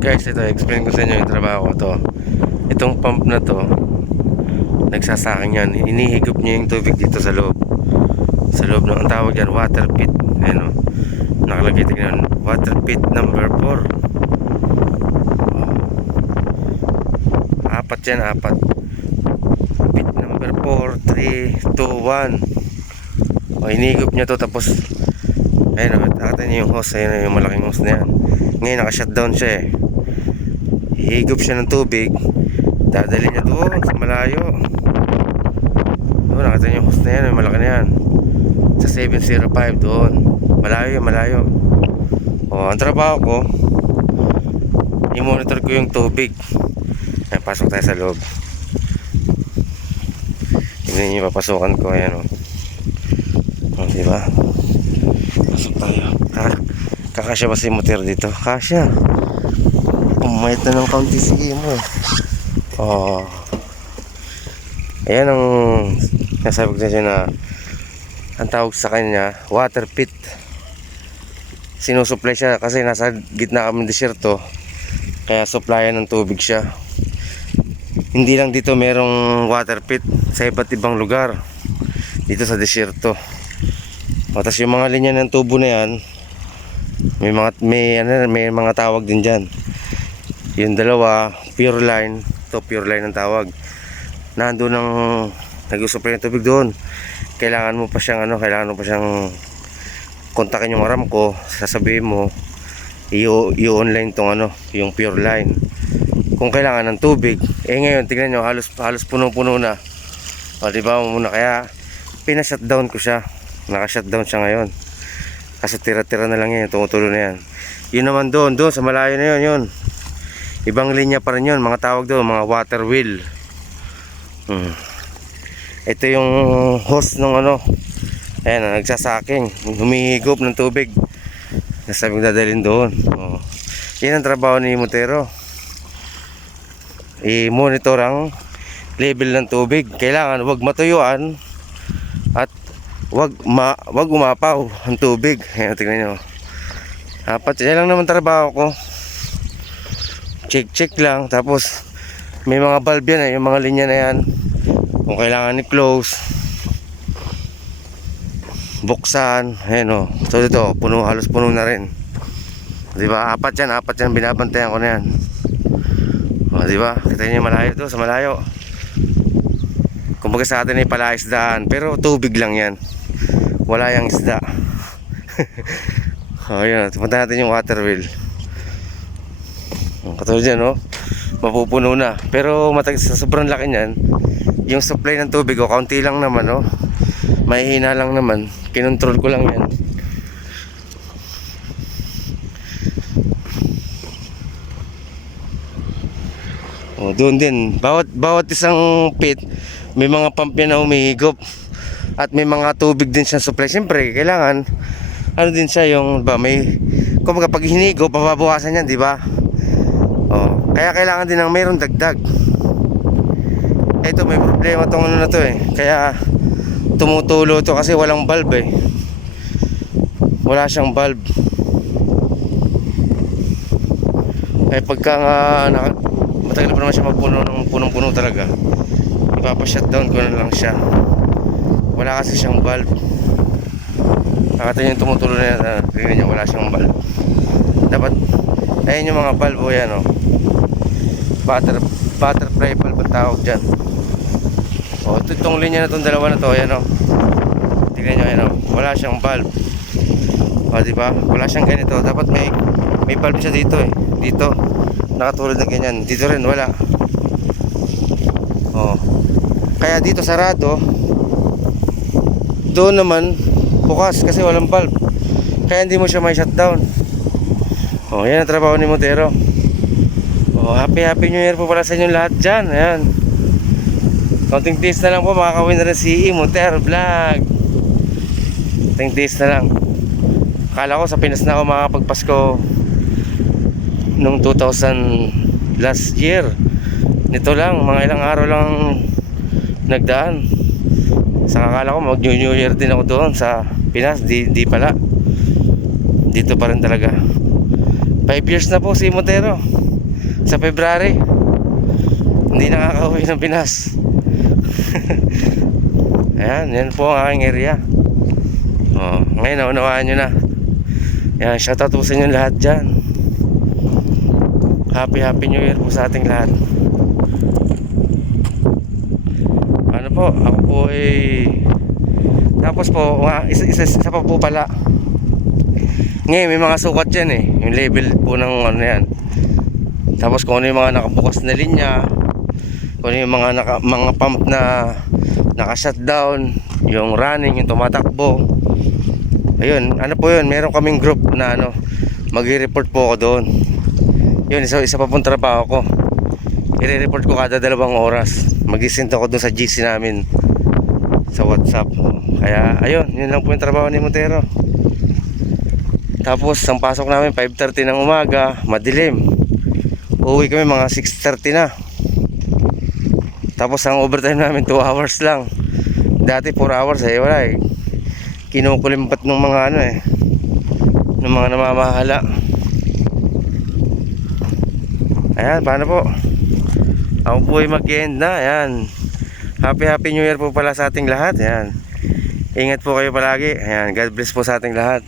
Guys, ito, explain ko sa inyo yung trabaho ko to. Itong pump na to, nagsasaking yan. Inihigop niya yung tubig dito sa loob. Sa loob ng, ang tawag yan, water pit. Ayan o. Nakalagay tignan, water pit number 4. Apat yan, apat. Pit number 4, 3, 2, 1. O, inihigop niya to, tapos ayun o, nakita niyo yung hose. Ayun o, yung malaking hose na yan. Ngayon, naka-shutdown siya eh. Higop siya ng tubig, dadali niya doon sa malayo. Doon, nakita niyo yung hose na yan, may malaki na yan. Sa 705 doon. Malayo, malayo. O, ang trabaho ko, i-monitor ko yung tubig. Ay, pasok tayo sa loob. Tignan niyo, papasukan ko. Ayan o. O, diba? Pasok tayo. Kakasya ba si motor dito? Kasya. Pumayat na ng kaunti sige mo. Oh. Ayan ang nasabi ko na siya na ang tawag sa kanya, water pit. Sinusupply siya kasi nasa gitna kami ng desierto. Kaya supplyan ng tubig siya. Hindi lang dito merong water pit, sa iba't ibang lugar. Dito sa desierto. O, tapos yung mga linya ng tubo na yan, may mga tawag din diyan. Yung dalawa, pure line. Ito pure line ang tawag. Nandoon ang nag-supply ng tubig doon. Kailangan mo pa siyang kontakin yung Aramco, sasabihin mo i-online tong yung pure line. Kung kailangan ng tubig, ngayon tingnan niyo halos puno-puno na. O, di ba muna, kaya pina-shutdown ko siya. Naka-shutdown siya ngayon. Kasi tira-tira na lang yan, tumutulo na yan. Yun naman doon sa malayo na yun. Ibang linya pa rin yun, mga tawag doon, mga water wheel. Ito yung hose ng ayan, nagsasaking, humihigop ng tubig. Nasabing dadalhin doon. Yan ang trabaho ni Montero. I-monitor ang level ng tubig. Kailangan wag matuyuan at wag umapaw ang tubig. Ayan, tingnan nyo. Apat, yan lang naman trabaho ko. Check lang, tapos may mga valve yan, yung mga linya na yan, kung kailangan i-close, buksan. Ayan o. So dito, halos puno na rin. Diba? Apat yan, binabantayan ko na yan. O, diba? Kita niyo malayo to, sa malayo. Kumbaga sa atin ay pala isdaan, pero tubig lang yan. Wala yung isda. O, yun, punta natin yung water wheel. Katulad dyan, mapupuno na. Pero sa sobrang laki niyan, yung supply ng tubig, kaunti lang naman, mahihina lang naman. Kinontrol ko lang yan. Doon din, bawat isang pit, may mga pump yan na humihigop. At may mga tubig din siya supply. Siyempre, kailangan, din siya yung, kumbaga pag hinigop, pababawasan yan, di ba? Kaya kailangan din ng mayroong dagdag. Ito, may problema tong na to eh. Kaya tumutulo to kasi walang valve eh. Wala siyang valve. Pagka matagal pa naman siya magpuno ng punong-puno talaga, ipapa-shutdown ko na lang siya. Wala kasi siyang valve. Nakita niyo yung tumutulo na yan. Tingnan niyo, wala siyang valve. Dapat, ayun yung mga valve yan butterfly valve ang tawag dyan. Itong linya na itong dalawa na to, ayan tignan nyo, ayan wala siyang valve. Diba? Wala siyang ganito. Dapat may valve siya dito eh. Dito, nakatulad na ganyan. Dito rin, wala. Kaya dito sarado. Doon naman bukas kasi walang valve. Kaya hindi mo siya may shutdown. Yan ang trabaho ni Montero. Happy New Year po pala sa inyo lahat dyan. Ayan. Counting days na lang po, makakawin na rin si Montero Vlog. Counting days na lang. Akala ko sa Pinas na ako makakapagpasko nung 2000 last year. Nito lang, mga ilang araw lang nagdaan. Sa akala ko mag New Year din ako doon sa Pinas. Di pala. Dito pa rin talaga. 5 years na po si Montero. sa February. Hindi nakakauwi ng Pinas. Ayan, yan po ang aking area. Ngayon naunawaan nyo na. Ayan, shoutout po sa inyo lahat dyan. Happy New Year po sa ating lahat. Ano po, ako po tapos po, isa pa po pala. Ngayon may mga sukat dyan yung level po ng ano yan. Tapos kung ano yung mga nakabukas na linya, kung ano yung mga pump na naka-shutdown, yung running, yung tumatakbo. Ayun, ano po yun, meron kaming group na magre-report po ako doon. Yun, isa pa pong trabaho ko. I-report ko kada 2 oras. Mag-isend ako doon sa GC namin sa WhatsApp. Kaya ayun, yun lang po yung trabaho ni Montero. Tapos ang pasok namin 5:30 ng umaga, madilim. Uuwi kami mga 6:30 na. Tapos ang overtime namin 2 hours lang. Dati 4 hours wala kinukulimpat ng mga ng mga namamahala. Ayan, paano po? Ako po ay mag-end na. Ayan, happy New Year po pala sa ating lahat. Ayan, ingat po kayo palagi. Ayan, God bless po sa ating lahat.